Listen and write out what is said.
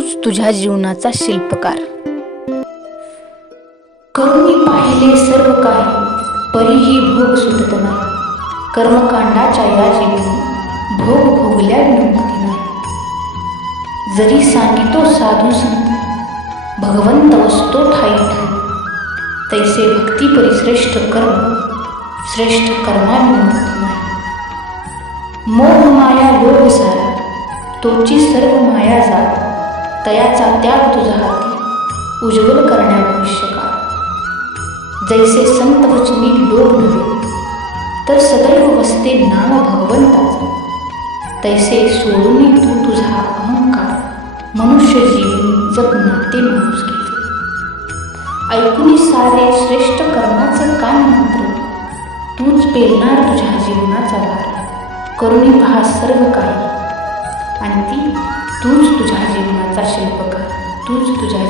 तूच तुझ्या जीवनाचा शिल्पकार. करुणी पाहिले सर्व काही, परीही भोग सुटत नाही. कर्मकांडाच्या या जीवनी भोग भोगल्या विमुक्ती नाही. जरी सांगितो साधू संत, भगवंत वसतो ठाई ठाई. तैसे भक्ती परिश्रेष्ठ कर्म, श्रेष्ठ कर्माविमुक्ती नाही. मोह माया लोभ सारा, तोची सर्व माया जात. तयाचा त्याग तुझा हाती, उज्ज्वल करण्या भविष्यकाळ. जैसे संत वचनी लोभ नव्हे, तर सदैव वसते नाम भगवंताचे. तैसे सोडून तू तुझा अहंकार, मनुष्य जीवनी जप नाते माणुसकीचे. ऐकुनी सारे श्रेष्ठ कर्माचे कान मंत्र, तूच पेलणार तुझ्या जीवनाचा भार. करुणी पहा सर्व काही, आणि ती तूच तुझ्या जीवनाचा शिल्पकार, तूच तुझ्या